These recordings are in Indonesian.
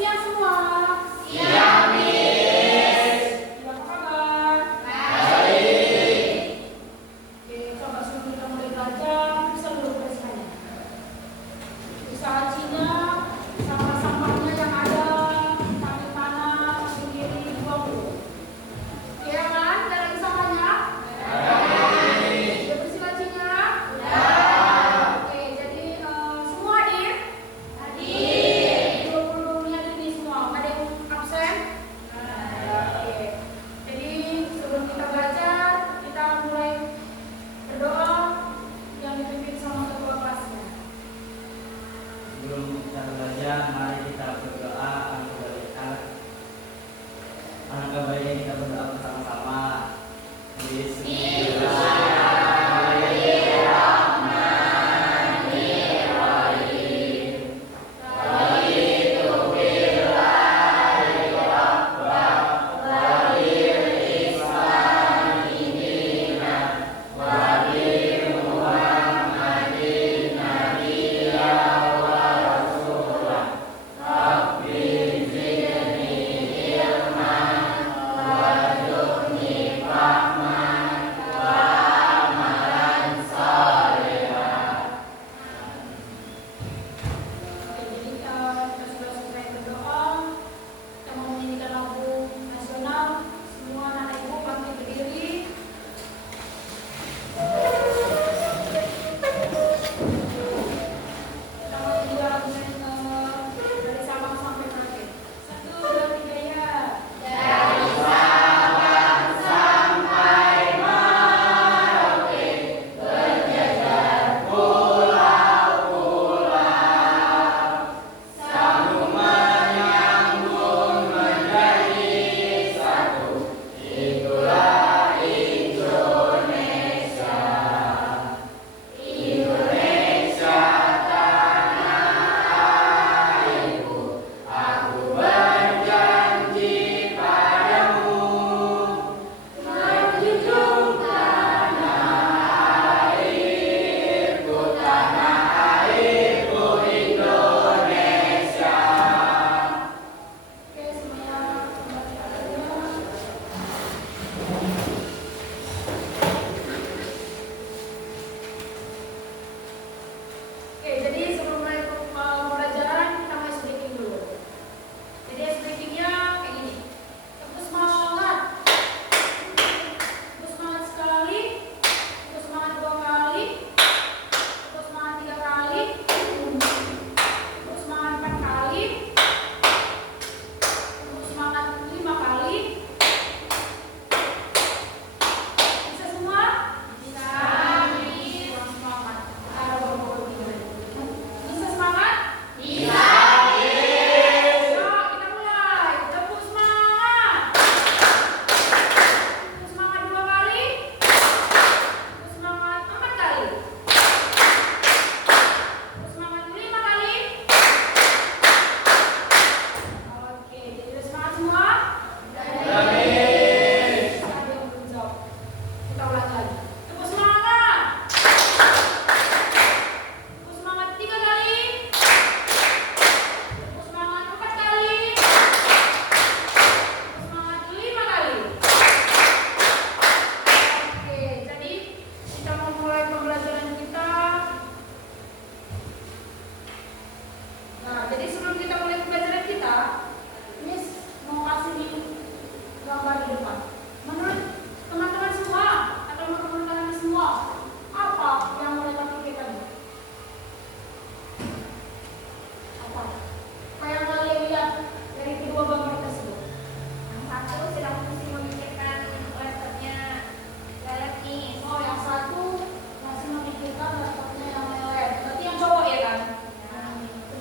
Terus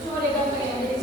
cuma dia ganteng ya, jadi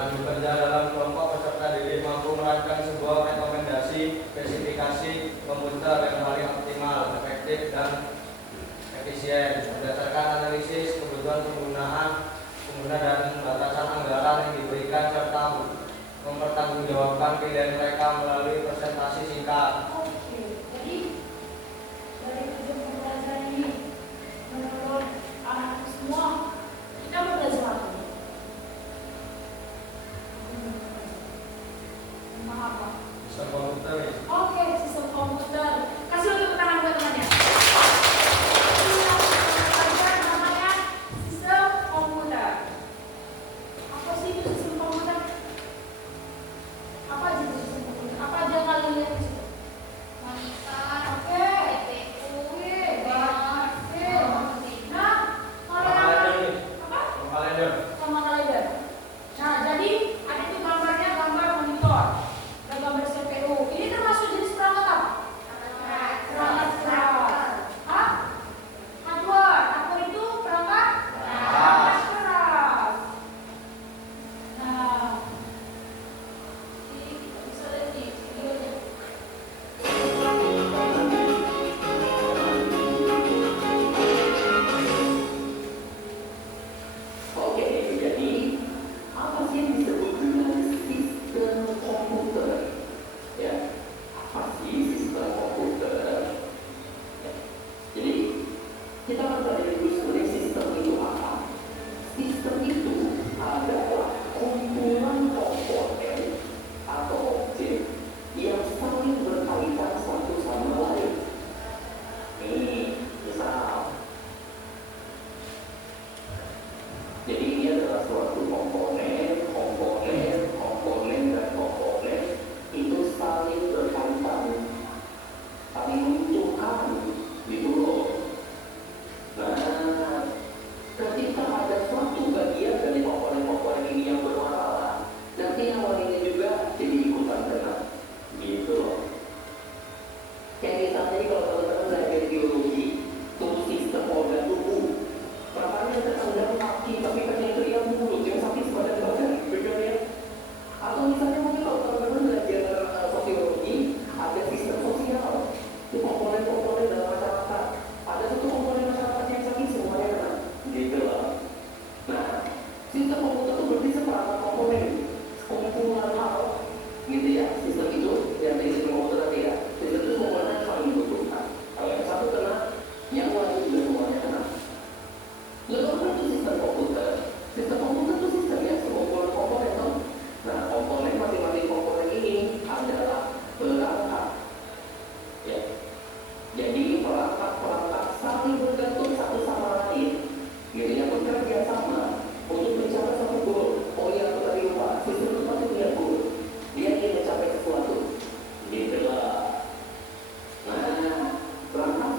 Dengan bekerja dalam kelompok, peserta didik mampu merancang sebuah rekomendasi spesifikasi komputer yang paling optimal, efektif, dan efisien berdasarkan analisis kebutuhan pengguna dan batasan anggaran yang diberikan serta mempertanggungjawabkan pilihan mereka melalui presentasi singkat. Oke, jadi dari tujuh pembelajaran ini menurut anak semua kita mau belajar apa? Apa? Sistem komputer. Oke, sistem komputer. Kasih lagi tangan buat temannya. Namanya sistem komputer. Apa sih itu sistem komputer? Apa aja itu sistem komputer? Apa aja kalian lihat di situ? Oke. Nah, Kalender. sama kalender. Nah, jadi ada itu gambarnya, gambar monitor dan gambar CPU. Ini termasuk jenis perangkat apa? Perangkat keras. Hah? Hardware. Hardware itu perangkat keras. Nah, ini kita bisa lihat nih videonya. Oke, jadi apa sih yang disebut dengan sistem komputer? Ya, apa sih sistem komputer? Ya. Jadi kita akan belajar dulu sebenarnya sistem itu apa. Sistem itu adalah kumpulan komponen atau objek yang saling berkaitan satu sama lain. Nih, misal. Jadi ini adalah suatu komponen itu saling berkaitan, saling menentukan, gitu loh. Nah, ketika ada suatu bagian dari komponen-komponen ini yang bermasalah, nanti yang lainnya juga jadi ikutan kena, gitu loh. Kayak misalnya nih kalau teman-teman belajar biologi, tubuh sistem organ tubuh. Makanya terkadang kaki, tapi ternyata dia mulut yang sakit sebadan badan, betul ya? Atau misalnya mungkin kalau teman-teman belajar sosiologi, ada sistem sosial, itu komponen-komponen dalam masyarakat. Ada satu komponen masyarakat yang sakit, semuanya kena, gitu loh. Nah, sistem komputer itu berarti seperangkat komponen, kumpulan hal, gitu ya. Sistem itu yang dari sistem komputer tadi ya. Sistem itu semuanya saling dibutuhkan. Kalau yang satu kena, yang lain juga semuanya kena. Lalu apa itu sistem komputer? Sistem komputer itu sistem yang sekumpulan komponen toh. Nah, komponen masing-masing komponen ini adalah perangkat. Ya. Jadi perangkat saling bergantung satu sama lain. Gitu yang bekerja sama untuk mencapai satu goal. Oh iya, aku tadi lupa. Sistem itu pasti punya goal. Dia ingin mencapai sesuatu. Gitu lah. Nah, perangkat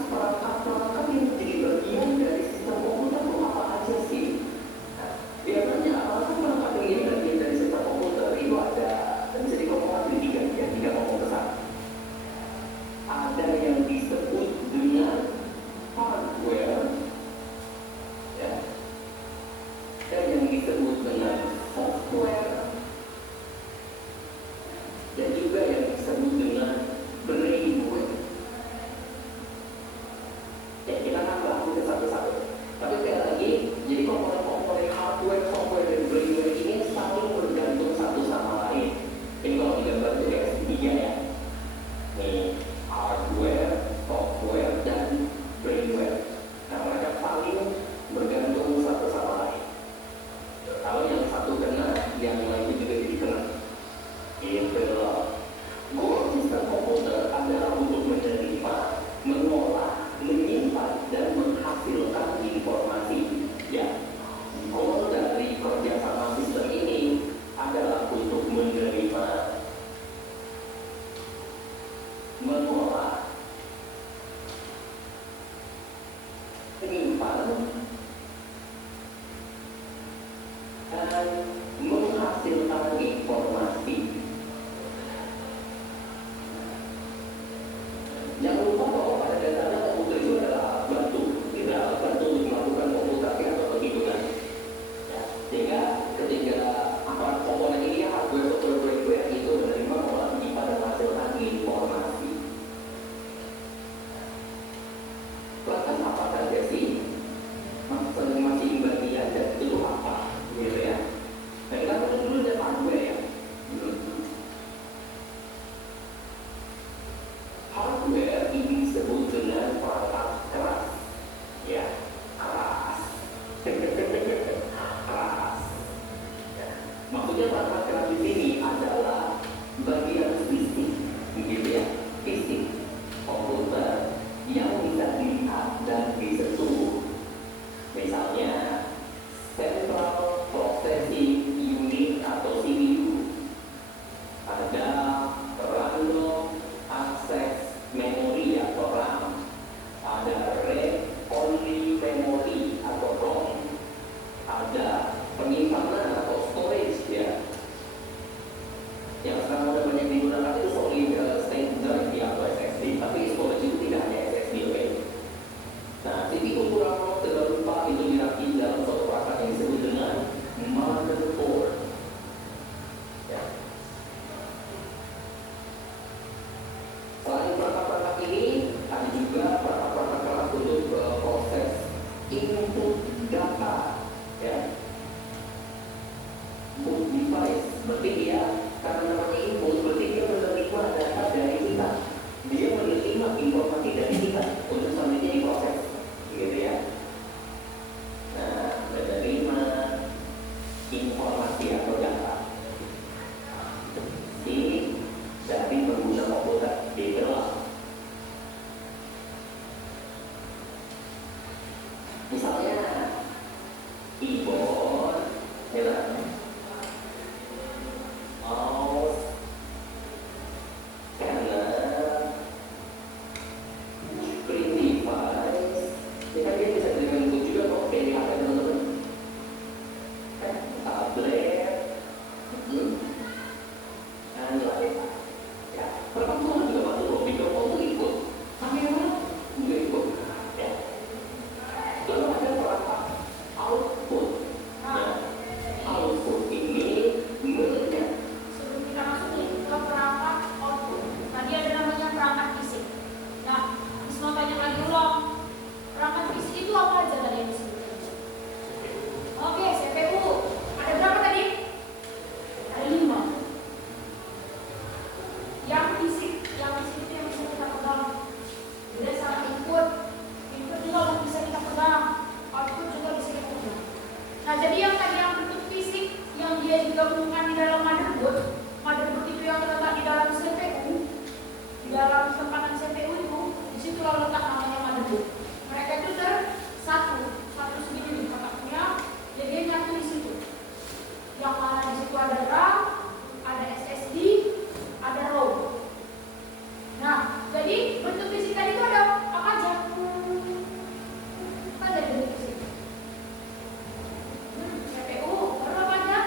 yang menjadi bagian dari sistem komputer itu apa aja sih? Nah, biasanya apakah perangkat yang ini bagian dari sistem komputer itu ada, bisa dikelompokkan menjadi tiga kelompok besar. Ada yang disebut dengan hardware, ya, dan yang disebut dengan software, dan juga yang disebut dengan brainware. Ya, kita akan bahas itu satu-satu. Tapi sekali lagi, jadi komponen-komponen hardware, software, dan brainware ini saling bergantung satu sama lain. Ini kalau digambar itu kayak segitiga ya. Nih, hardware, software, dan brainware. Nah, mereka saling bergantung satu sama lain. Kalau yang satu kena, yang lain juga jadi kena. Itu loh. Goal sistem komputer adalah untuk menerima, mengolah, menyimpan, dan menghasilkan informasi. Ya, goal dari kerjasama sistem ini adalah untuk menerima, mengolah, menyimpan, dan menghasilkan informasi. Jangan lupa bahwa pada dasarnya komputer itu adalah alat bantu, tidak alat bantu untuk melakukan komputasi atau penghitungan. Ya, sehingga ketika komponen Sebetulnya perangkat keras di sini adalah bagian fisik, gitu ya, fisik komputer yang bisa dilihat dan disentuh. Misalnya Central Processing Unit atau CPU, ada Random Access Memory atau RAM, ada Read Only Memory atau ROM, ada penyimpanan atau storage ya. Yang sekarang udah banyak digunakan itu solid state drive ya, atau SSD, tapi storage itu tidak hanya SSD, oke? Nah, CPU kurang jangan lupa itu dirakit dalam suatu perangkat yang disebut dengan motherboard. Ya. Selain perangkat-perangkat ini, ada juga perangkat-perangkat keras untuk proses input data, ya. Input device, berarti dia karena namanya input, berarti dia menerima data dari kita. Dia menerima informasi dari kita untuk selanjutnya diproses, gitu ya. Nah, menerima informasi atau data ini dari pengguna komputer di dalam. Misalnya keyboard, ya, mouse, scanner, screen device, ini kan dia bisa terima input juga kok, kayak di HP teman-teman. Tablet, dan lain. Ya, perkampungan juga masuk loh, mikrofon itu ikut, kamera juga ikut. Ya. Lalu ada perangkat output. Nah, output ini bentuknya Sebelum kita masuk nih ke perangkat output, tadi ada namanya perangkat fisik. Nah, Isma tanya lagi ulang. Perangkat fisik itu apa aja tadi yang disebutkan? Oke, CPU. Ada berapa tadi? Ada 5. Yang fisik itu yang bisa kita pegang. Beda sama input. Input juga bisa kita pegang. Output juga bisa kita pegang. Nah, jadi yang tadi yang bentuk fisik yang dia digabungkan di dalam motherboard, motherboard itu yang terletak di dalam CPU, di dalam tempatan CPU itu, disitulah letak namanya motherboard. Mereka itu satu segini kotaknya, jadi dia nyatu di situ. Yang mana di situ ada RAM, ada SSD, ada ROM. Nah, jadi bentuk fisik tadi itu ada apa aja? Apa aja bentuk fisik? CPU, baru apa aja?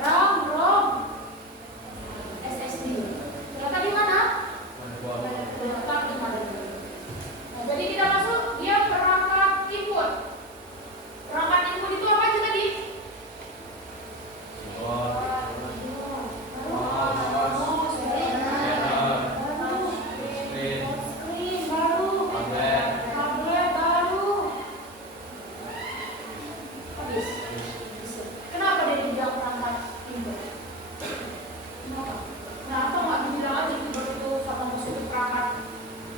RAM, ROM, SSD. Ternyata di mana? Terletak di motherboard. Nah, jadi kita masuk dia perangkat input. Perangkat input itu apa aja tadi? Screen baru, tablet baru. Habis. Kenapa dia dibilang perangkat input? Kenapa? Kenapa nggak dibilang aja keyboard itu sama masuk ke perangkat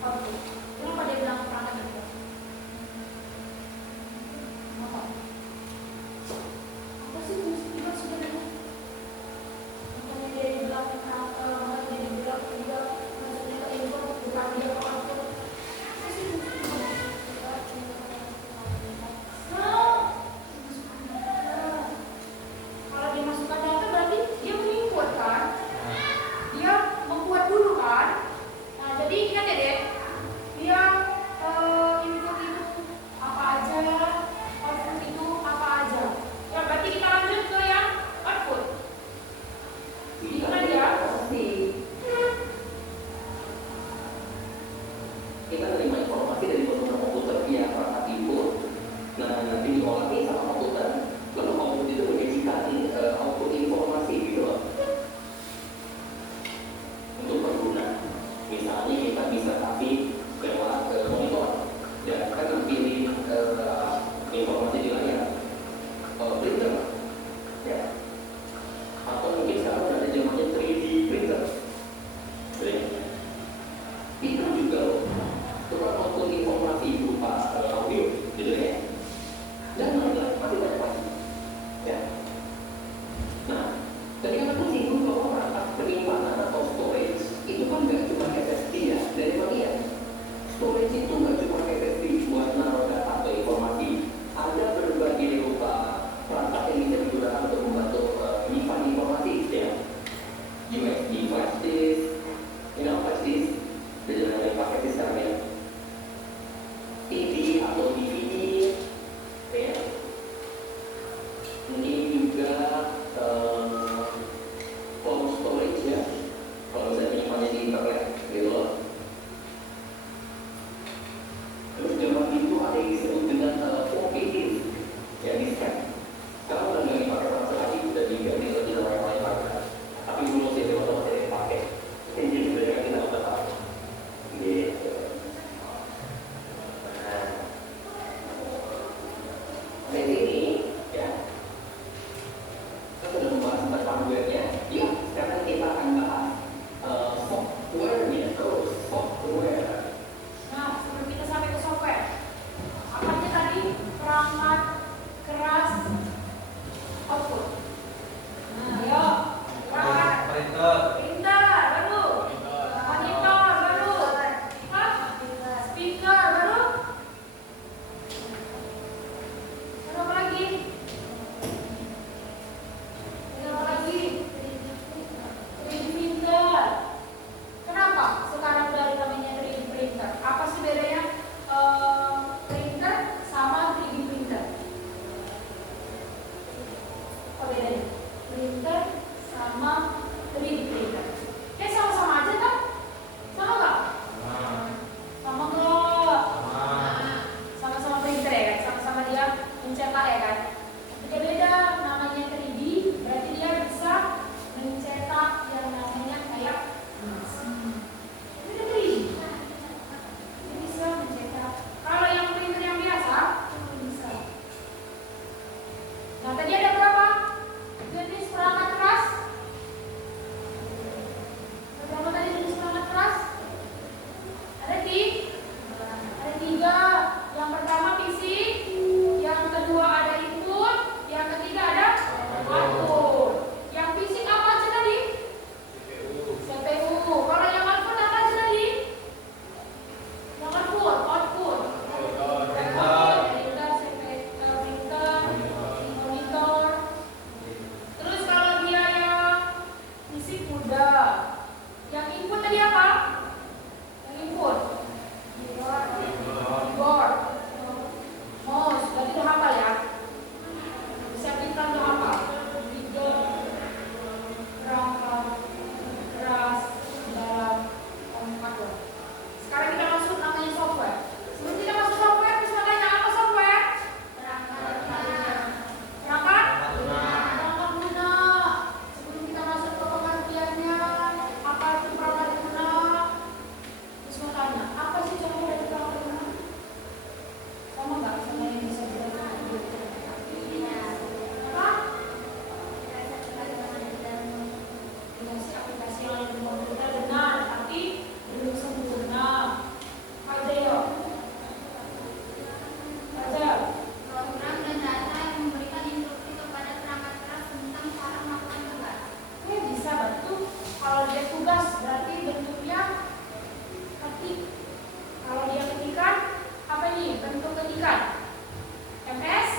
output? Kenapa dia bilang perangkat input? Kenapa? Apa sih fungsi keyboard sebenarnya? storage itu nggak cuma SSD buat naruh data atau informasi. Ada berbagai rupa perangkat yang bisa digunakan untuk membantu menyimpan informasi ya. USB flash disk, flash disk, dan jalan pakai sistem ya. CD atau DVD, ya. Ini juga cloud storage ya. Kalau saya menyimpannya di internet, gitu loh. Terus zaman itu ada yang disebut dengan floppy disk, ya disket. Sekarang udah nggak dipakai sama sekali, udah diganti lagi sama yang lain pakai. Tapi dulu sih teman-teman saya yang pakai. Jadi sebenarnya kita udah tahu. Gitu. Nah, di sini ya, kita sudah membahas tentang hardware-nya. Yuk, sekarang kita akan bahas software-nya. Terus software. Nah, sebelum kita sampai ke software, apa aja tadi? Perangkat keras output. Nah, yuk. Perangkat Printer. printer baru, monitor baru, hah? Speaker baru. Baru apa lagi? Baru apa lagi? 3D printer. Kenapa sekarang dari namanya 3D printer? Apa sih bedanya printer sama 3D printer? Apa bedanya? Printer sama 3D printer. Sama-sama aja kan? Sama nggak? Sama nggak? Sama-sama printer ya kan? Sama-sama dia mencetak ya kan? Beda-beda namanya 3D, berarti dia bisa mencetak yang namanya kayak emas. Itu 3D. Dia bisa mencetak. Kalau yang printer yang biasa, bisa. Nah, tadi ada berapa jenis perangkat keras? Berapa tadi jenis perangkat keras? Ada tiga. Yang pertama PC, yang kedua ada input, yang ketiga ada output. Yang PC apa aja tadi? CPU. Kalau yang output apa aja tadi? Yang output. Printer, monitor. Terus kalau dia yang fisik muda, yang input tadi apa? Yang input keyboard, mouse, berarti udah hafal ya? Bisa kita udah hafal. Perangkat keras dalam komputer. Sekarang kita masuk namanya software. Sebelum kita masuk software, bisa tanya apa software? Perangkat guna. Sebelum kita masuk ke pengertiannya, apa itu perangkat guna? Terus mau tanya, apa sih contoh dari perangkat guna? Sama nggak sama yang bisa kita apa? Aplikasi yang ada di komputer benar, tapi belum sempurna. Aja yuk. Aja. Program dan data yang memberikan instruksi kepada perangkat keras tentang cara melakukan tugas. Bisa bantu. Kalau dia tugas berarti bentuknya ketik. Kalau dia ketikan, apa ini? Bentuk ketikan. MS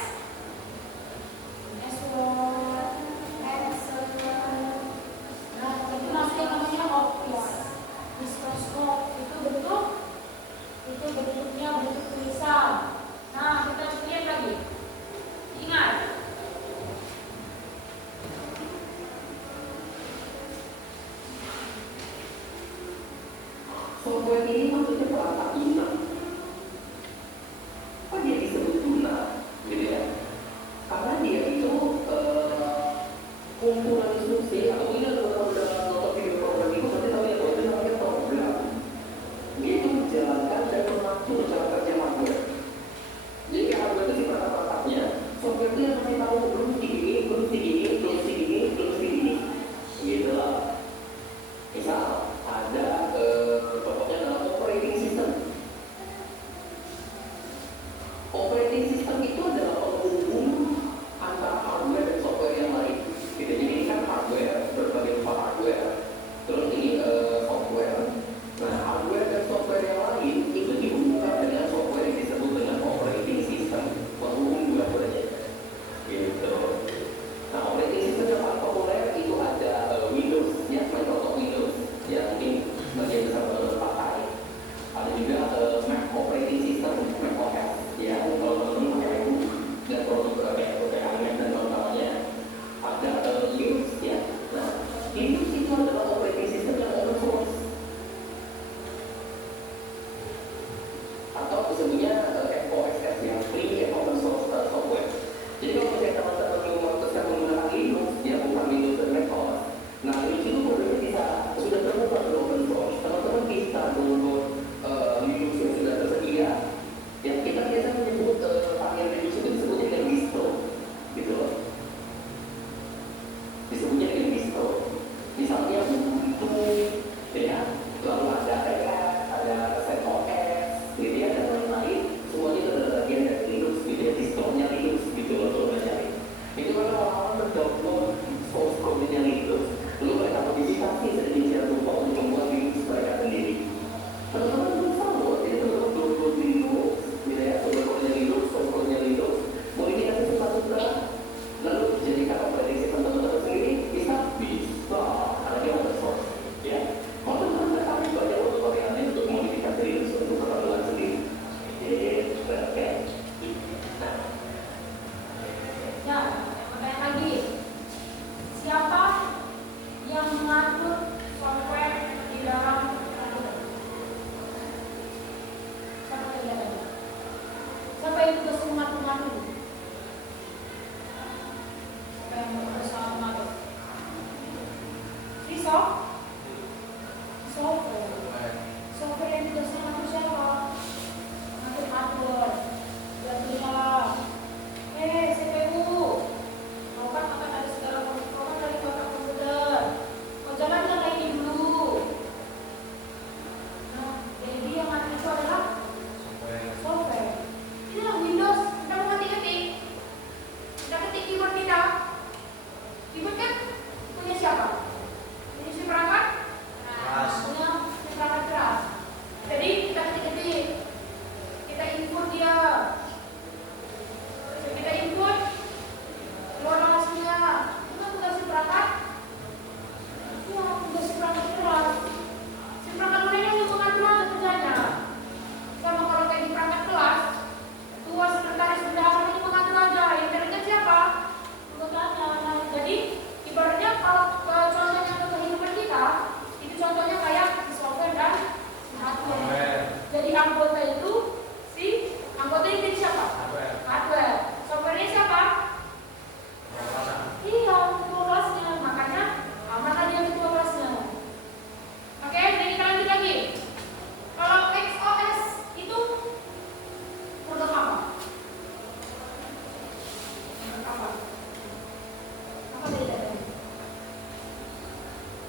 Word, Excel. Nah, itu masuk yang namanya Office. Microsoft itu bentuknya bentuk tulisan. Nah, kita lihat lagi. Ingat. Software ini maksudnya perangkat guna. Apa dia disebut guna, gitu ya? Karena dia itu kumpulan instruksi atau ini kalau udah nonton video program itu pasti tahu ya bahwa itu namanya program. Dia itu menjalankan dan mengatur cara kerja hardware. Jadi hardware itu si perangkat-perangkatnya, software itu yang namanya tahu belum segini, gitu lah. Misal ada pokoknya dalam operating system. Operating system itu adalah penghubung antara hardware dan software yang lain. Gitu. Jadi ini kan software. Software yang tugasnya ngatur siapa? Ngatur hardware. CPU. Kau kan akan ada segala kau kan dari program komputer. Kau jalan kayak ini dulu. Nah, jadi yang ngatur itu adalah software. Inilah Windows. Kita mau ketik-ketik. Kita ketik keyboard kita. Keyboard kan punya siapa? Punya si perangkat? Punya si perangkat keras. Jadi kita ketik-ketik. Kita input dia. Kita input keluar hasilnya. Itu kan tugas si perangkat. Ya, tugas si perangkat keras. Si perangkat lunak yang mengatur aja kerjanya. Sama kalau kayak di perangkat kelas, tua sekretaris bendahara ini mengatur aja. Yang kerja siapa? Anggotanya. Nah, jadi ibaratnya kalau contohnya ke kehidupan kita, itu contohnya kayak di software dan hardware. Jadi anggota itu anggota ini jadi siapa? Hardware. Softwarenya siapa? Iya, ketua kelasnya. Makanya amanah dia ketua kelasnya. Oke, dan kita lanjut lagi. Kalau XOS itu produk apa? Apa? Apa bedanya?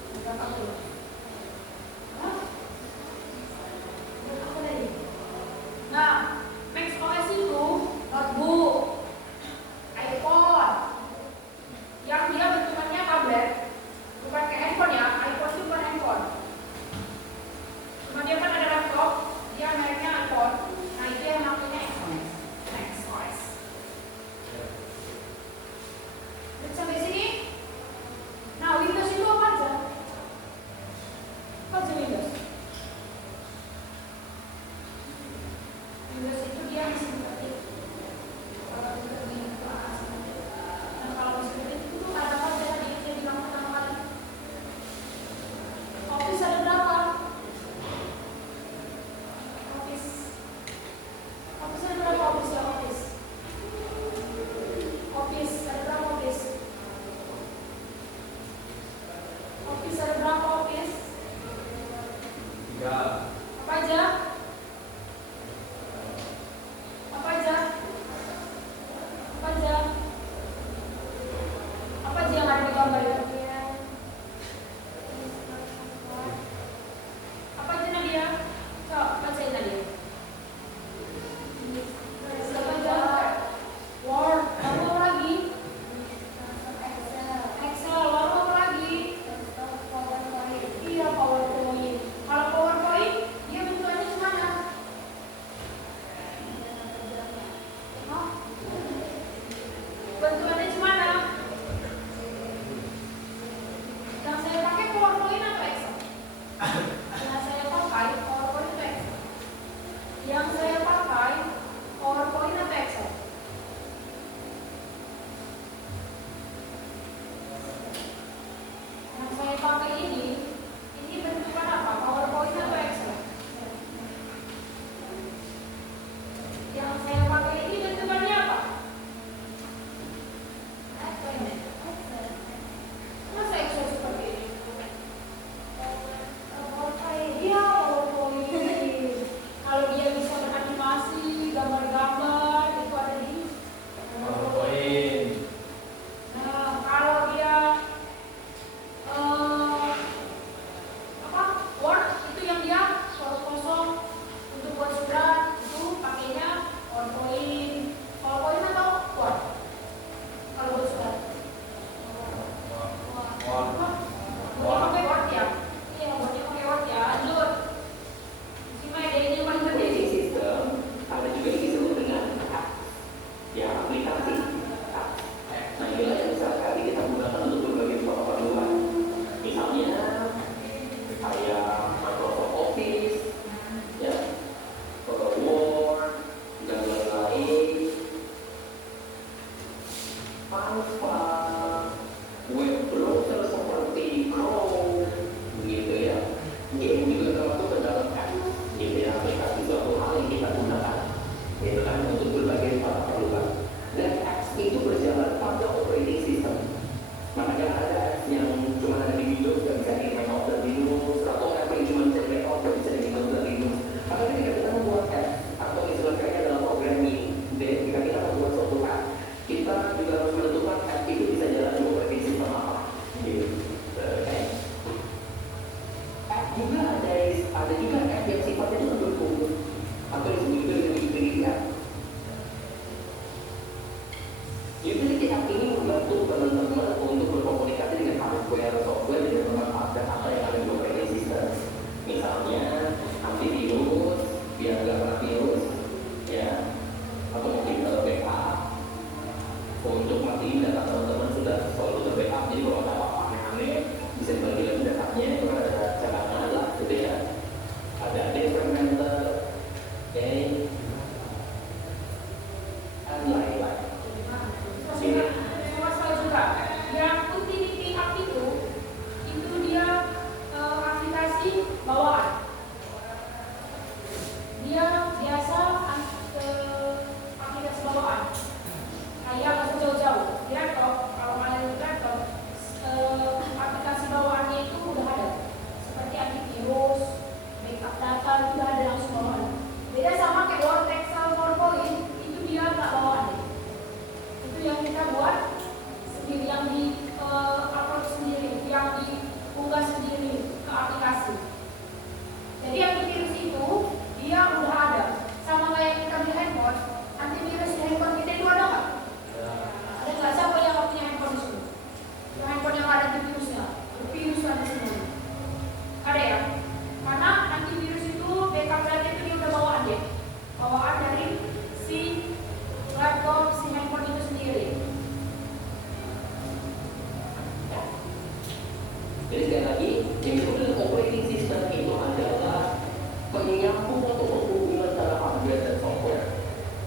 Produk apa itu? Hah? Produk apa tadi? Nah, XOS itu notebook, iPhone, yang dia bentukannya tablet, bukan kayak handphone ya. iPhone itu bukan handphone. Cuma dia kan ada laptop, dia mereknya iPhone. Nah itu yang namanya XOS. Udah sampai sini? Nah Windows itu apa aja? Apa aja Windows? Windows itu dia mesin ketik. Kalau kita bikin kelas, dan kalau mesin ketik itu ada apa aja tadi yang bilang pertama kali? Office ada berapa? Office ada berapa office ya office? Office ada berapa office? Office ada berapa office? 3. Apa aja? Apa aja? Apa aja? Apa aja yang ada di gambar itu? Apa aja Nadia? Coba bacain Nadia. Apa aja? Word. Lalu apa lagi? Excel. Lalu apa lagi? Iya, PowerPoint. Kalau PowerPoint, dia bentukannya gimana? Hah? Bentukannya gimana? Yang saya pakai PowerPoint atau Excel? Yang saya pakai PowerPoint atau Excel? Yang saya pakai PowerPoint atau Excel? Yang saya pakai ini bentukan apa? PowerPoint atau Excel? Yang saya pakai ini bentukannya apa? Masa Excel seperti ini? Iya, PowerPoint. Kalau dia bisa beranimasi, gambar-gambar, itu ada di PowerPoint. Nah, kalau dia Word itu yang dia kosong untuk buat surat itu pakainya PowerPoint. PowerPoint atau Word? Kalau buat surat. Word pakai Word ya? Iya, Wordnya pakai Word ya. Lanjut. Simak ya, ini yang paling Kondisi penting. sistem ada juga yang disebut dengan ya aplikasi. Nah inilah yang bisa sekali kita gunakan untuk berbagai keperluan. Misalnya kayak Microsoft Office, ya, Word, dan lain-lain. Canva, web browser seperti Jadi sekali lagi, yang disebut operating system itu adalah penyambung atau penghubungan antara hardware dan software.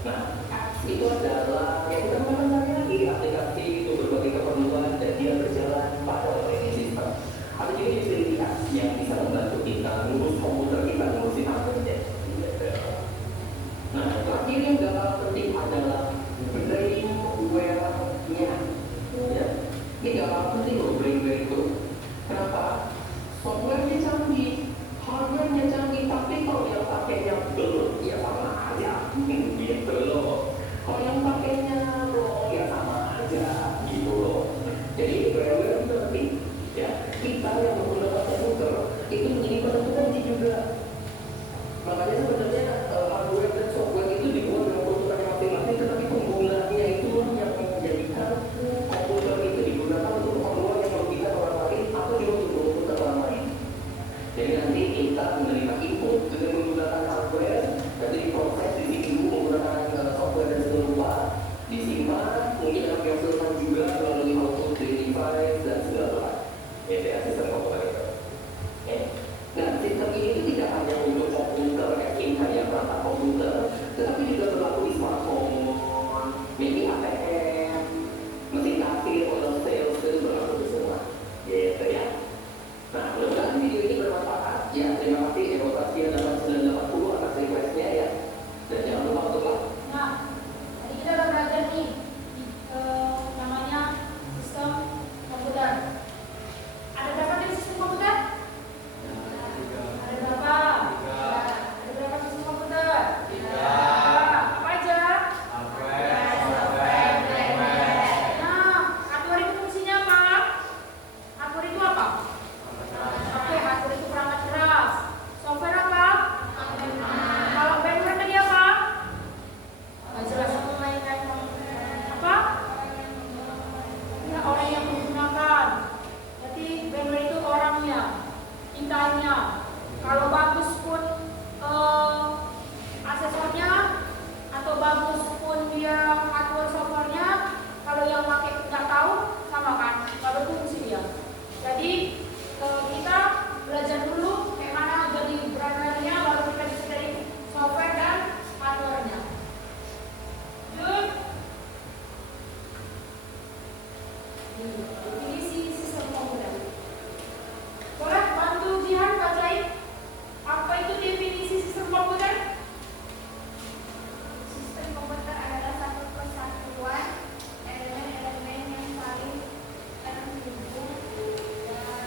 Nah, itu adalah yang kita gunakan sehari-hari, aplikasi itu berbagai keperluan dan dia berjalan pada operating system. Ada juga utilitas yang bisa membantu kita mengurus komputer kita, mengurusin hardware. Nah, terakhir yang gak kalah penting adalah brainware-nya. Ya, ini gak kalah penting loh brainware itu. Kenapa? Software-nya canggih, hardware-nya canggih, tapi kalau yang pakainya belum, ya sama aja. Gitu loh. Kalau yang pakainya belum, ya sama aja. Gitu loh. Jadi brainware itu penting. Ya, kita yang menggunakan komputer itu menjadi penentu kunci juga. Makanya sebenarnya hardware dan software itu dibuat dengan peruntukannya masing-masing, tetapi penggunaannya itu yang menjadikan komputer itu digunakan untuk keperluan yang merugikan orang lain atau juga untuk menguntungkan orang lain. Jadi nanti kita menerima input dengan menggunakan hardware, nanti diproses di CPU menggunakan software dan serupa, disimpan, mungkin akan dihasilkan juga melalui output dari device dan segala. Ya, sistem komputer itu. Nah, sistem ini itu tidak hanya untuk komputer kayak perangkat komputer, tetapi juga berlaku di smartphone, maybe ATM, mesin kasir, point of sales, itu berlaku di semua. Gitu ya. Nah, mudah-mudahan video ini bermanfaat. Ya, terima kasih Evaluasi 8980 atas request-nya ya. Dan jangan lupa untuk like. Nah, tadi kita udah belajar nih namanya sistem komputer. Ada berapa jenis sistem komputer? Ada berapa? Ada berapa sistem komputer? Apa aja? Nah, hardware itu fungsinya apa? Hardware itu apa? Oke, hardware itu perangkat keras. Software apa? Kalau firmware tadi apa? Nggak jelas. Apa? Ya, orang yang menggunakan. Berarti firmware itu orangnya, intanya. Kalau bagus pun aksesornya, atau bagus pun dia hardware softwarenya, kalau yang pakai nggak tahu, sama kan? Nggak berfungsi dia. Jadi kita belajar dulu kayak mana jadi brandnya, baru kita bisa dari software dan hardware-nya. Lanjut. Definisi sistem komputer. Boleh bantu Jihan bacain apa itu definisi sistem komputer? Sistem komputer adalah satu kesatuan elemen-elemen yang saling terhubung dan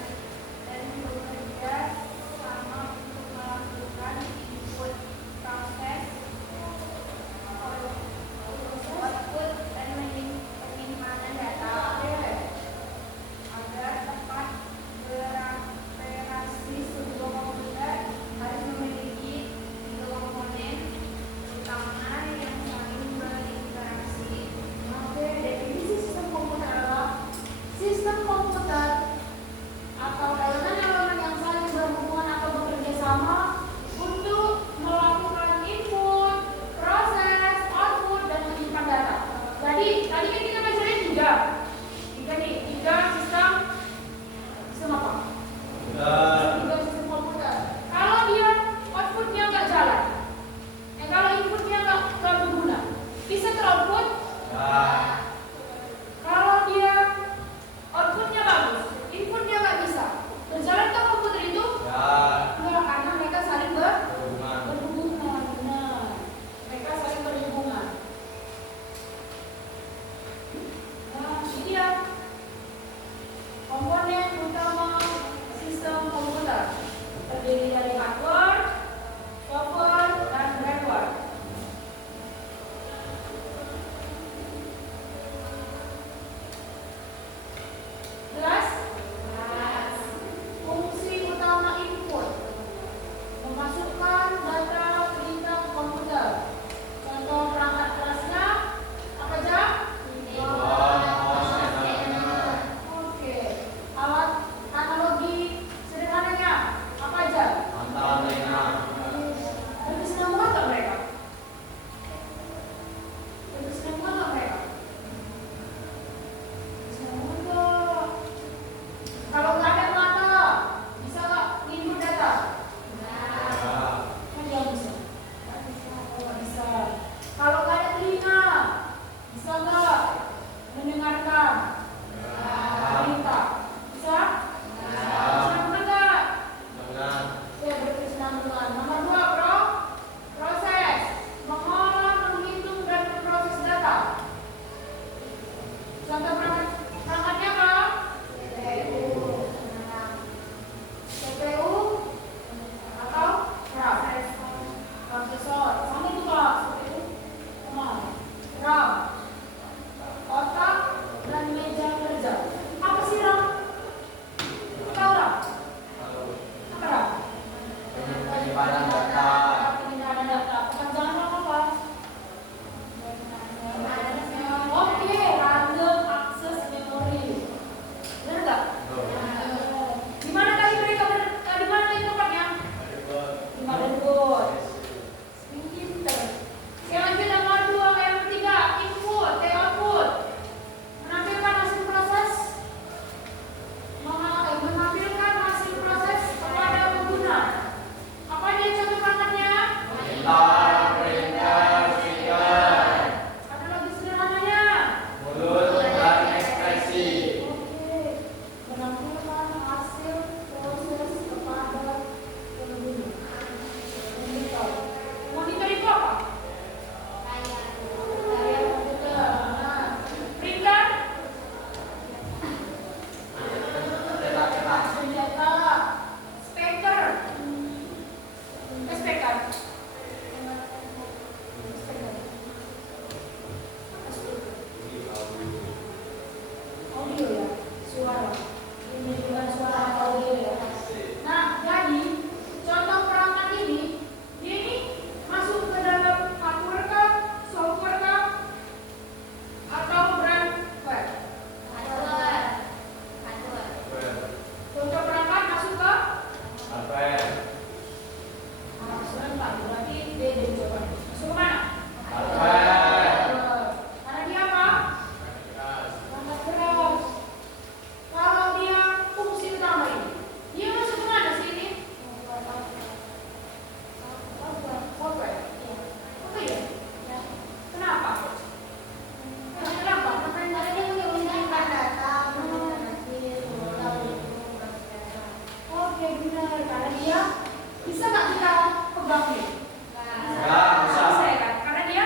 dia bisa nggak kita pegang nih? Nggak, bisa. Bisa ya kan? Karena dia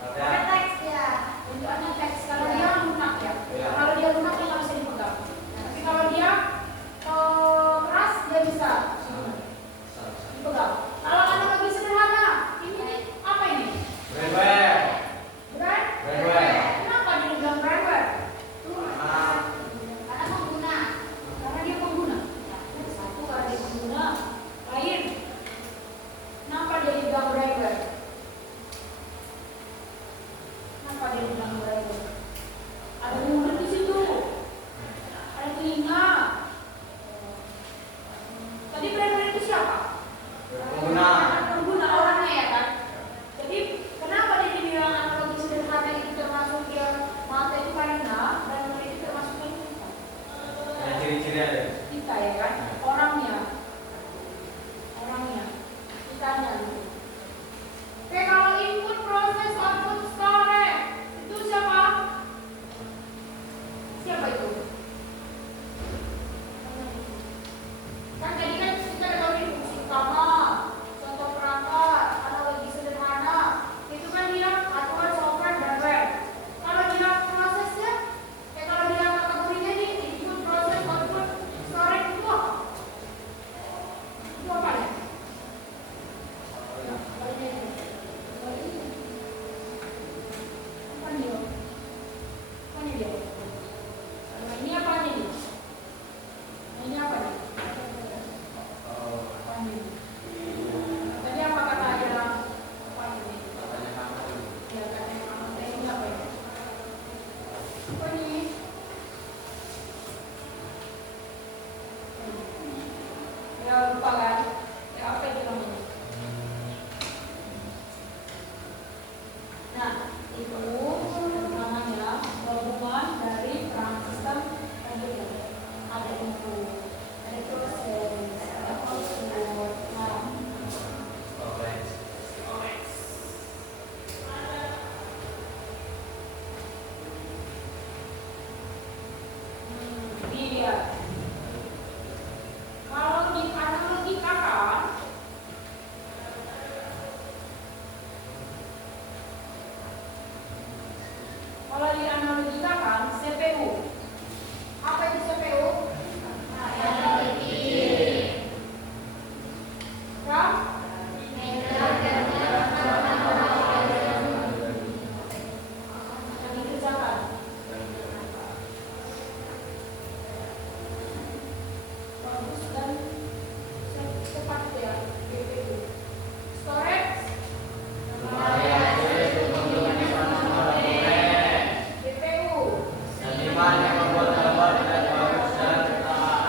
Ada. ada teks ya, bentukannya teks. Kalau dia lunak ya, Iya. kalau dia lunak dia nggak bisa dipegang. Tapi kalau dia keras dia bisa dipegang. Kalau analogi sederhana, ini apa ini? Brandware. Brand? Brandware. Kenapa dibilang brandware? Karena pengguna. Karena dia pengguna. Satu karena dia pengguna. Lain. Kenapa dia dibilang brandware? Kenapa dia dibilang brandware? Ada mulut di situ. Ada telinga. Tadi brandware itu siapa? Pengguna. Pengguna orangnya ya kan. Jadi kenapa dia dibilang analogi sederhana itu termasuk dia mata itu karena dan itu termasuk kita. Ada ciri-ciri ada. Kita ya kan orangnya kitanya gitu. Oke, kalau input proses output storage itu siapa itu? Kan tadi kan kita ada tahu fungsi utama, contoh perangkat, analogi sederhana, itu kan dia hardware, software, hardware. Kalau dia prosesnya, kalau dia kategorinya di input, proses, output, storage itu apa? Itu apa ya? Apa nih? Apa nih dia? Nah, ini apa nih? Ini apa nih? Tadi apa kata dia? Apa ini? Ya, katanya kamu ini apa ya? Apa ini? Ya lupa kan? Ya apa itu namanya? Nah, itu namanya gabungan dari perang sistem komputer. Ada input, ada proses, ada output. Nah, ini dia. Kalau dianalogikakan, CPU. Apa itu CPU? RAM? Yang dikerjakan. Bagus dan cepat ya, GPU. Storage? GPU. Seniman yang membuat gambar dengan bagus dan tepat.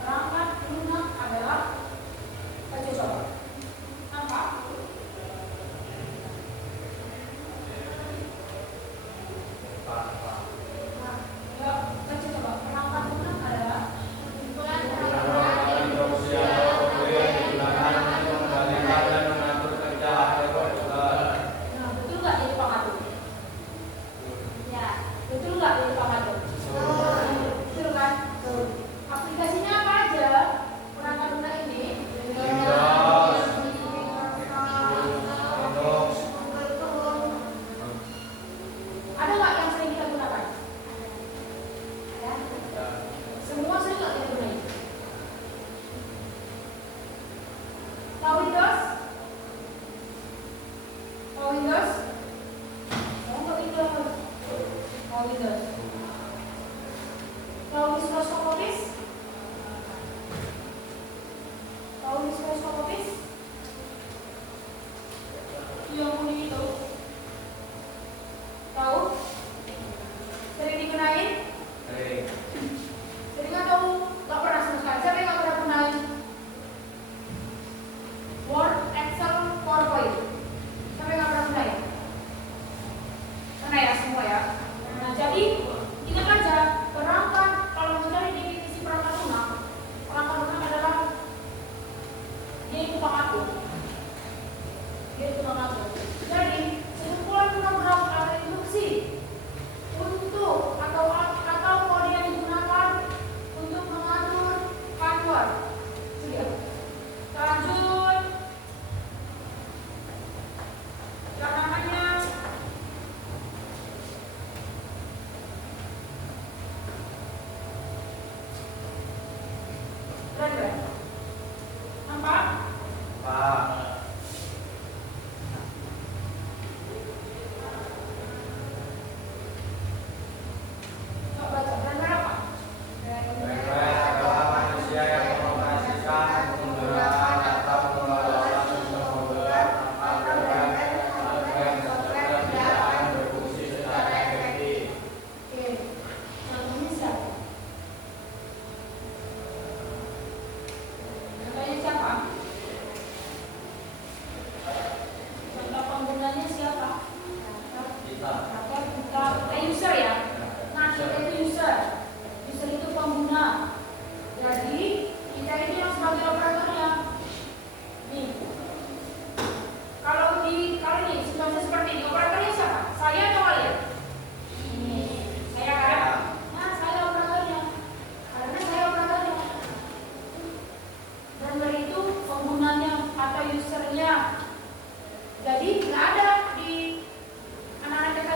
Perangkat lunak adalah baca coba. Nampak? Nah, ya, baca coba. Perangkat lunak adalah Nah, betul nggak jadi pengatur? Betul nggak jadi pengatur? Betul kan? Aplikasinya apa aja? Perangkat lunak ini? Ada nggak yang sering kita gunakan? Semua sering nggak kita gunakan? Tahu Windows? Tahu Windows? Tahu nggak Windows? Tahu Windows? Tahu Microsoft Office? Tahu Microsoft Office? Yang kuning itu? Tahu? Mana ya semua ya. Nah, jadi ingat aja perangkat kalau mencari definisi perangkat lunak adalah dia itu pengatur. Jadi sekumpulan program atau instruksi untuk atau kode yang digunakan untuk mengatur hardware. Sudah. Lanjut. Yang namanya Keren. Nampak? Pak. Coba baca. Keren apa? Background adalah manusia yang mengoperasikan penggunaan data pengelolaan sistem komputer hardware software tidak akan berfungsi secara efektif. Oke. Contohnya siapa? Contohnya siapa? Contoh penggunanya siapa? Kita. Kita user ya. Nah, kita itu user. User itu pengguna. Jadi kita ini yang sebagai operatornya. Nih. Kalau ini situasi seperti ini, operatornya siapa? Saya atau kalian? Ini. Saya kan? Nah, saya operatornya. Karena saya operatornya. Dan dari itu penggunanya atau usernya. Jadi nggak ada di anak-anak TK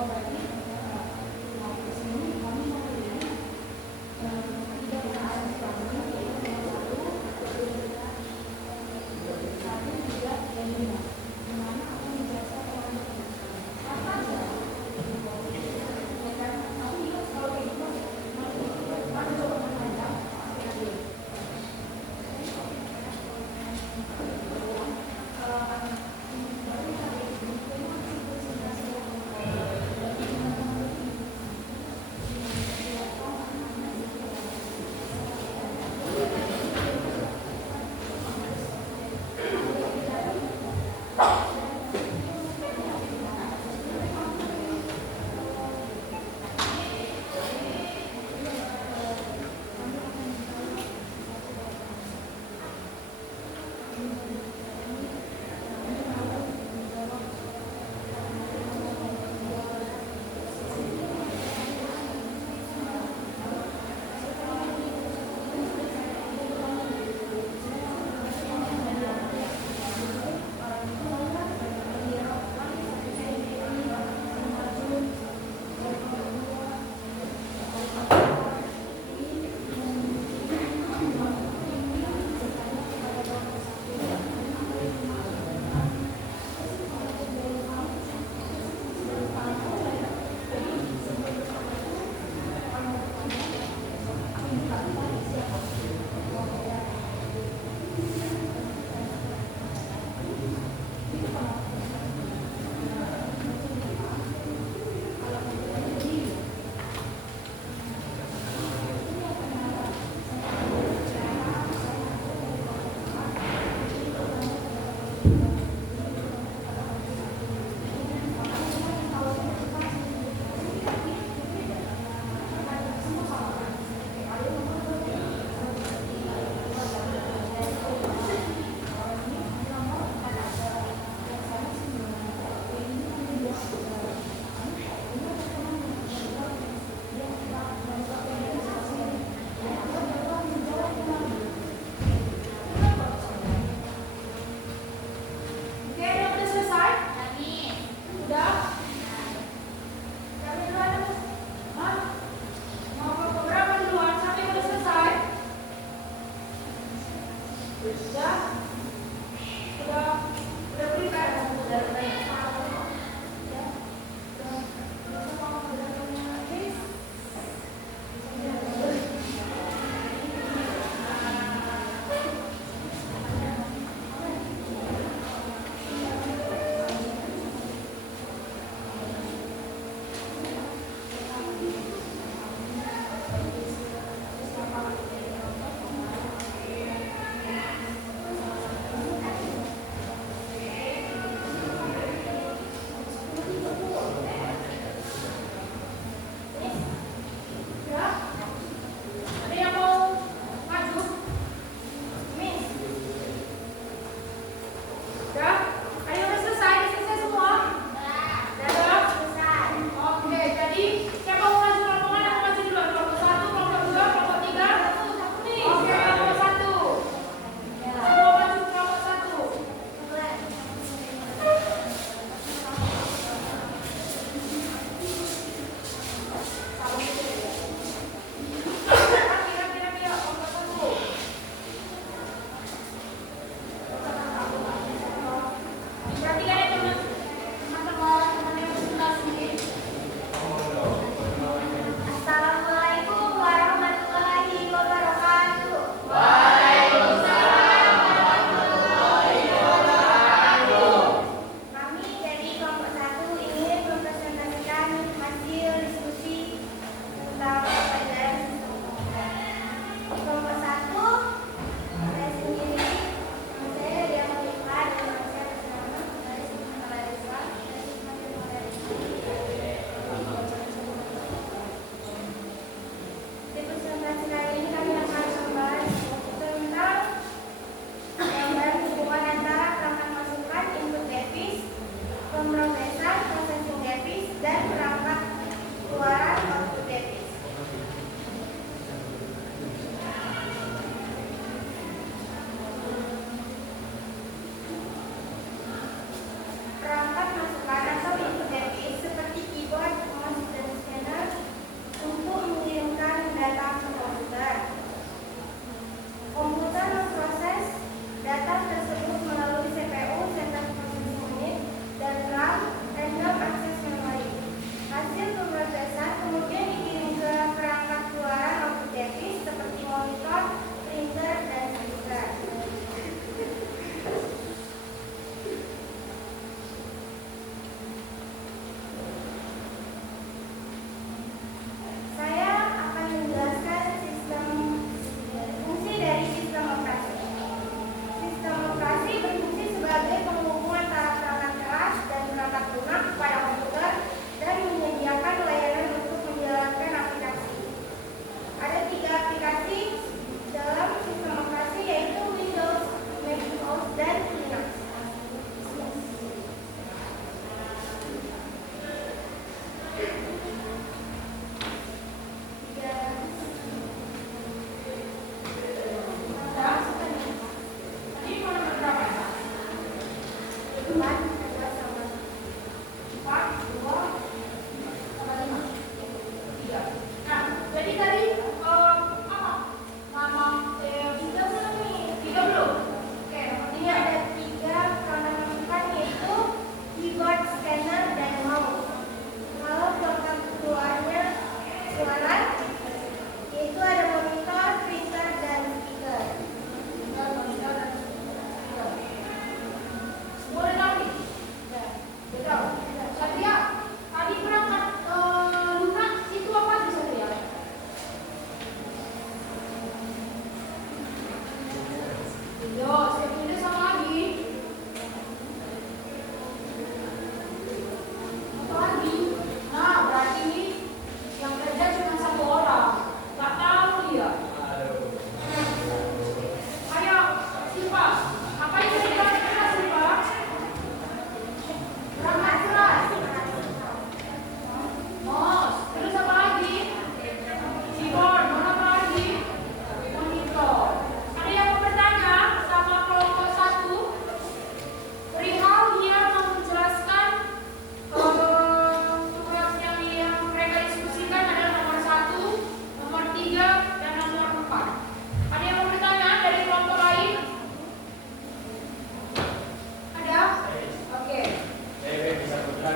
Oh, berarti mau ke sini kami mau pilih tidak pernah ada suami yaitu nomor 1, 3, dan 5. Di mana akan menjelaskan orang itu. Apa aja? Ya kan? Tapi ingat kalau kayak gitu ada jawaban panjang pasti ada. Kalau akan berarti hari ini presentasi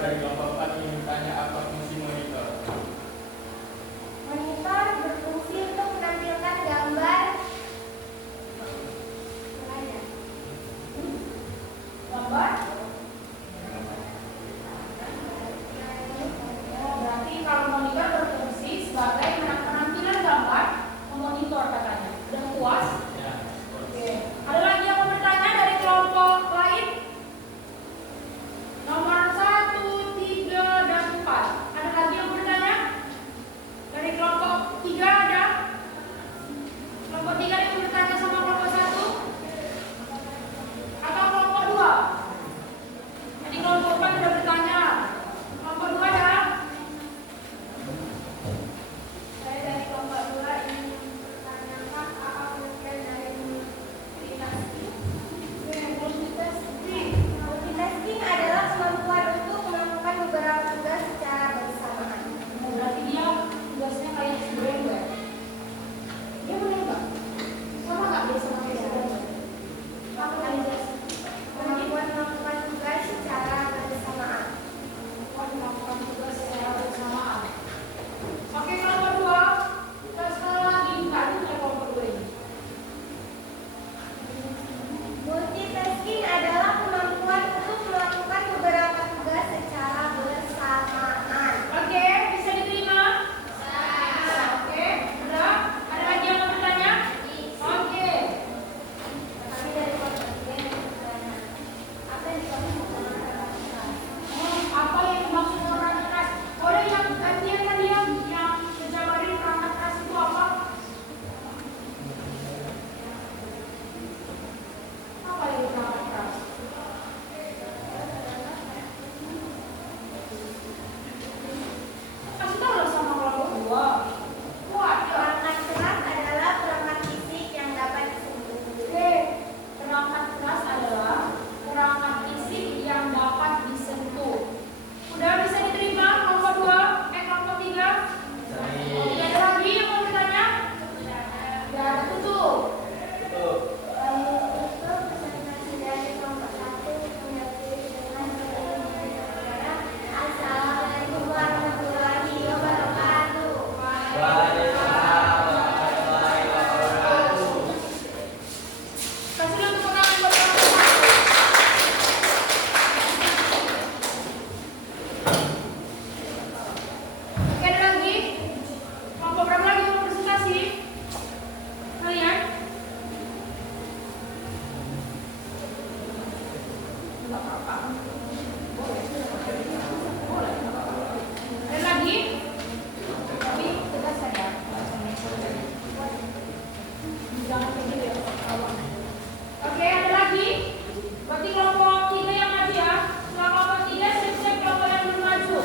dari kelompok 4 ingin bertanya apa fungsi monitor? Monitor berfungsi untuk menampilkan gambar Gambar. Berarti kalau monitor berfungsi sebagai penampilan gambar, memonitor katanya. Udah puas? Ya. Oke. Ada lagi yang mau bertanya dari kelompok lain? Nomor 1, 3, dan 4. Ada lagi yang bertanya? Dari kelompok 3 ada? Kelompok 3 yang bertanya sama kelompok 1? Atau kelompok 2? Jadi kelompok 4 sudah bertanya. Kelompok 2 ada? Saya dari kelompok 2 ingin mempertanyakan apa pengertian dari multitasking. Multitasking. Multitasking adalah kemampuan untuk melakukan beberapa tugas secara bersamaan. Berarti dia tugasnya kayak sebenarnya. Dia benar nggak? Sama nggak dia sama kayak sebenarnya? Apa realisasi? Kemampuan melakukan tugas secara bersamaan. Melakukan tugas secara bersamaan. Oke, kelompok 2. Kita sekali lagi bukan ya kelompok 2 ini. Multitasking adalah kemampuan untuk melakukan beberapa tugas secara bersamaan. Oke, bisa diterima? Oke, udah. Ada lagi yang mau bertanya? Oke. Kami dari kelompok 3 yang bertanya, apa yang dimaksud dengan kapasitas? Apa yang dimaksud perangkat keras? Oh, ada yang gantian tadi yang menjabarin perangkat keras itu apa? Apa itu perangkat keras? Kasih tahu lah sama kelompok 2. Kuat ya? Perangkat keras adalah perangkat fisik yang dapat disentuh. Oke, perangkat keras adalah perangkat fisik yang dapat disentuh. Udah bisa diterima kelompok 2? Kelompok 3? Tidak ada lagi yang mau bertanya? Tidak ada, tutup. Untuk presentasi dari kelompok 1 menyambut dengan negara. Assalamualaikum warahmatullahi wabarakatuh. Kasih dulu tepuk tangan buat kelompok 1. Oke, ada lagi? Kelompok berapa lagi mau presentasi? Kalian? Enggak apa-apa. Boleh. Boleh. Ada lagi? Tapi tegas ya. Jangan kayak gitu ya. Oke, ada lagi? Berarti kelompok 3 yang maju ya. Setelah kelompok 3, siap-siap kelompok yang belum maju.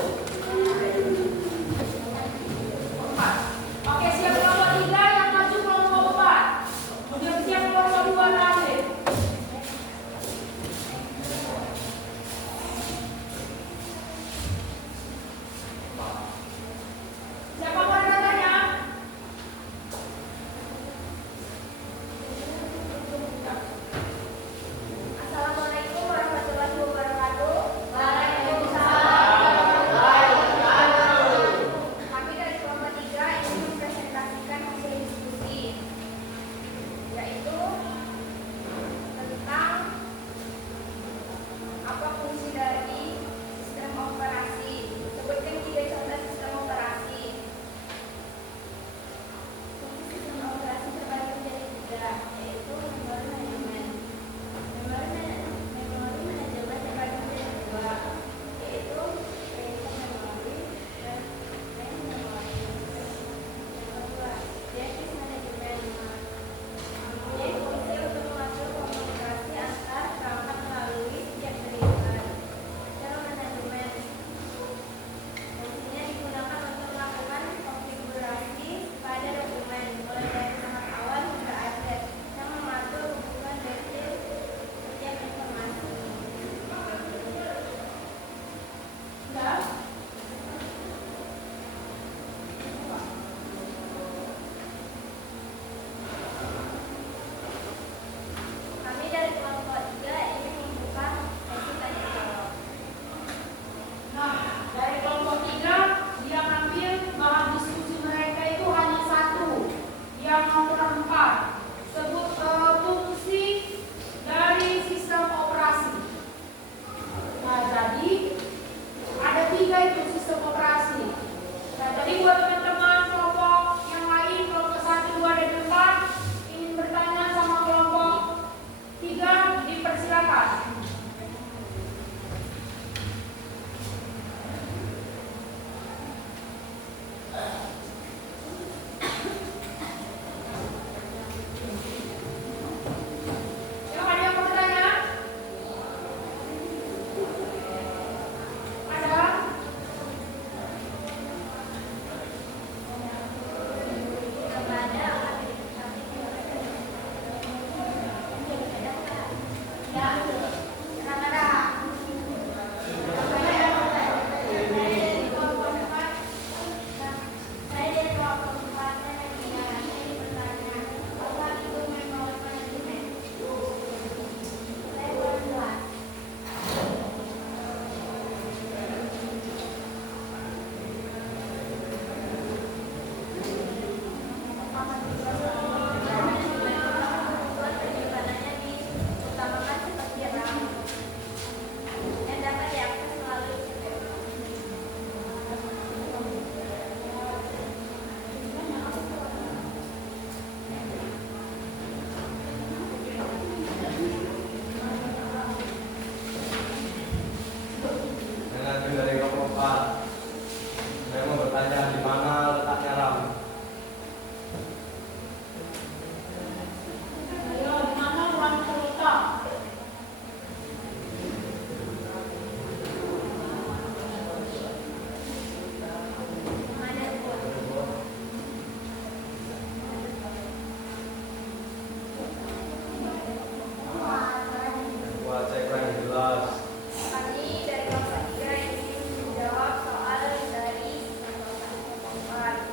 4. Saya mau bertanya di mana letaknya RAM? Ayo, di mana ruang terletak? Buat cek yang jelas. Kami dari kelompok 3 ingin menjawab soal dari kelompok 4.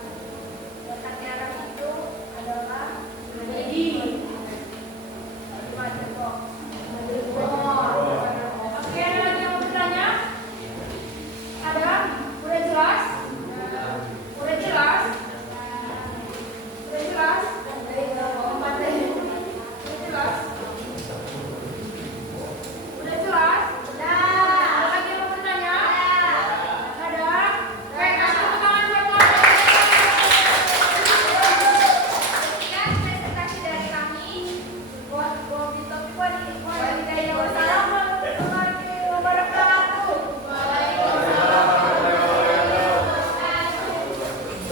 Letaknya RAM itu adalah Jadi, motherboard. oke, ada lagi yang mau bertanya? Ada? Udah jelas? Udah jelas? Udah jelas? Dari kelompok 4 tadi. Udah jelas? Udah jelas? Ada lagi yang mau bertanya? Ada? Baik, kasih tepuk tangan buat kelompok. Sekian presentasi dari kami. Buat Bobi Topik Waalaikumsalam warahmatullahi wabarakatuh.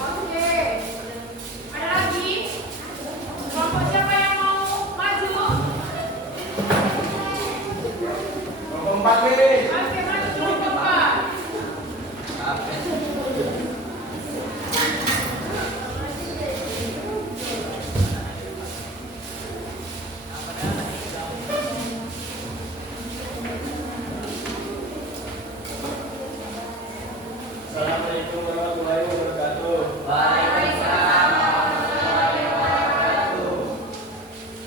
Oke. Ada lagi? Kelompok siapa yang mau maju? Kelompok 4 nih. Oke, maju kelompok 4. Assalamualaikum warahmatullahi wabarakatuh.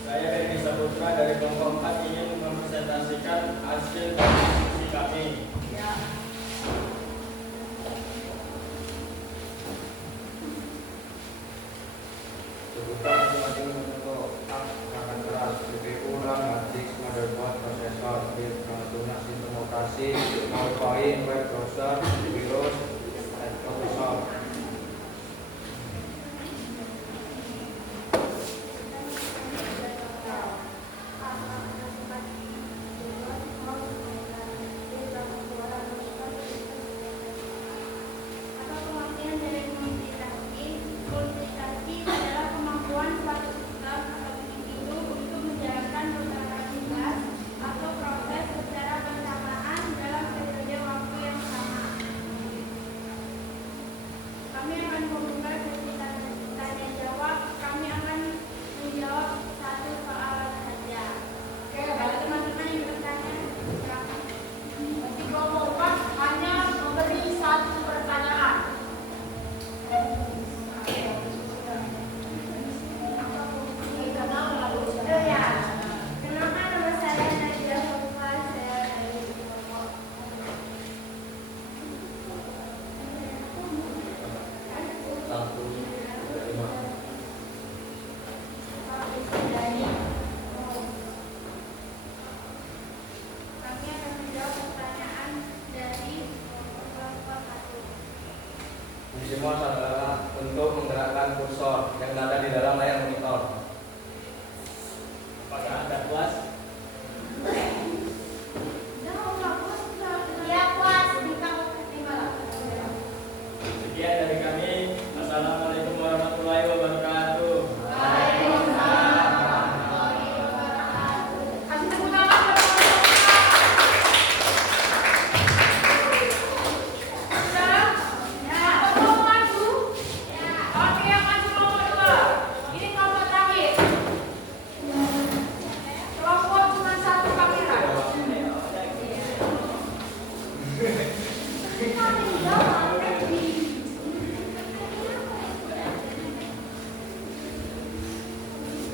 Saya Ferdi Saputra dari kelompok 4 ingin mempresentasikan hasil dari diskusi kami. Sebutkan masing-masing untuk akan keras, CPU, RAM, hard disk, motherboard, prosesor, lunak, sistem operasi, PowerPoint, web browser, virus, laptop, soft. Atau pengertian dari multitasking. Multitasking adalah kemampuan suatu sistem atau individu untuk menjalankan beberapa tugas atau proses secara bersamaan dalam periode waktu yang sama. Kami akan membuka sesi tanya jawab. Kami akan menjawab satu soalan saja. Oke, Bagi berarti teman-teman yang bertanya, silakan. kelompok 4 hanya memberi satu pertanyaan. Ya, kenapa nama saya Nadia Fafa? Saya dari kelompok. Satu, lima. Kami akan menjawab pertanyaan dari kelompok 1. Fungsi mouse adalah untuk menggerakkan kursor yang ada di dalam layar monitor. Apakah Anda puas? Ya, puas. Bintang 5. Sekian dari kami. Assalamualaikum warahmatullahi wabarakatuh. Kasih tepuk tangan buat kelompok 4. Sudah? Kelompok mau maju? Oke, yang maju kelompok 2. Ini kelompok terakhir. Kelompok cuma satu kamera.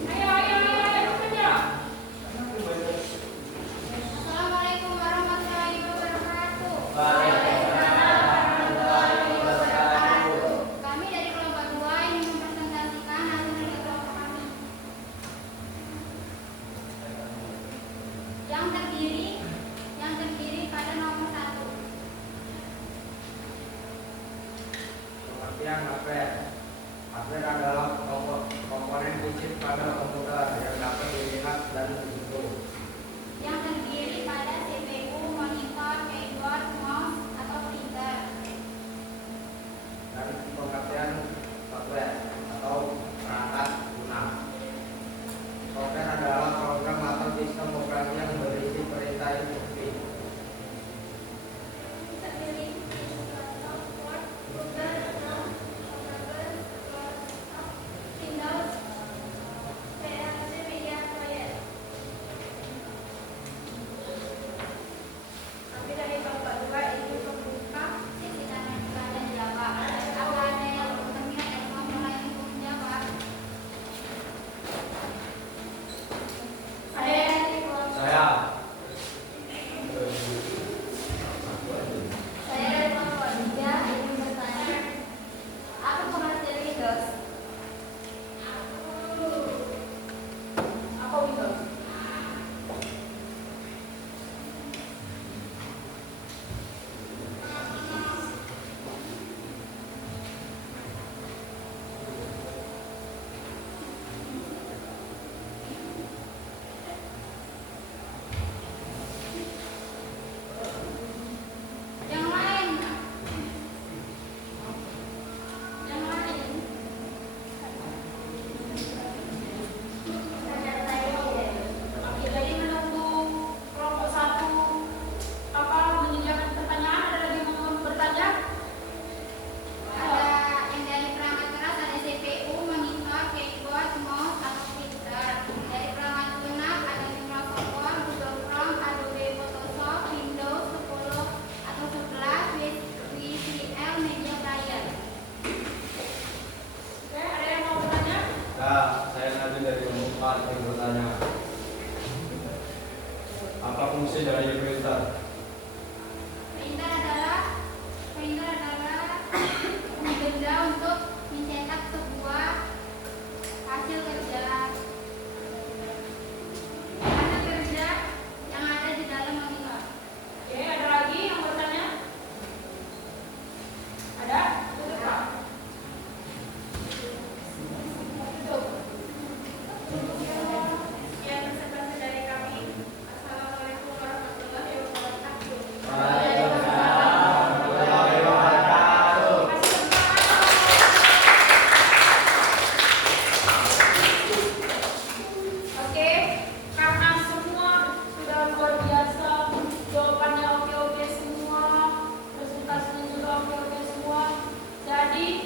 Ayo, ayo, ayo, ayo, kerja. Assalamualaikum warahmatullahi wabarakatuh. Kami dari kelompok 2 ingin mempresentasikan hasil dari kelompok kami. Yang terdiri pada nomor 1. Pengertian hardware. Hardware adalah komponen fisik pada komputer yang dapat dilihat dan disentuh. Yang terdiri pada CPU, monitor, keyboard, mouse, atau printer. Jadi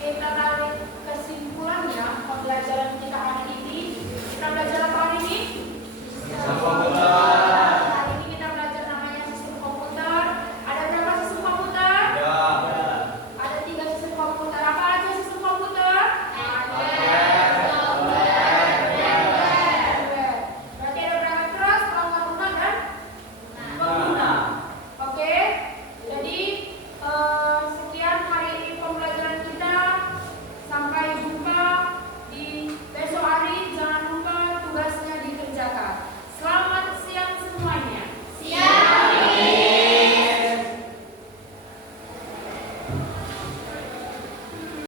kita tarik kesimpulannya pembelajaran kita hari ini. Kita belajar apa hari ini? Sistem komputer. Hari ini kita belajar namanya sistem komputer. Ada berapa sistem komputer? Ya. Ada 3 sistem komputer. Apa aja sistem komputer? Berarti ada perangkat keras, perangkat lunak dan pengguna. Oke. Jadi sekian hari ini pembelajaran kita. Sampai jumpa di besok hari. Jangan lupa tugasnya dikerjakan. Selamat siang semuanya. Siang.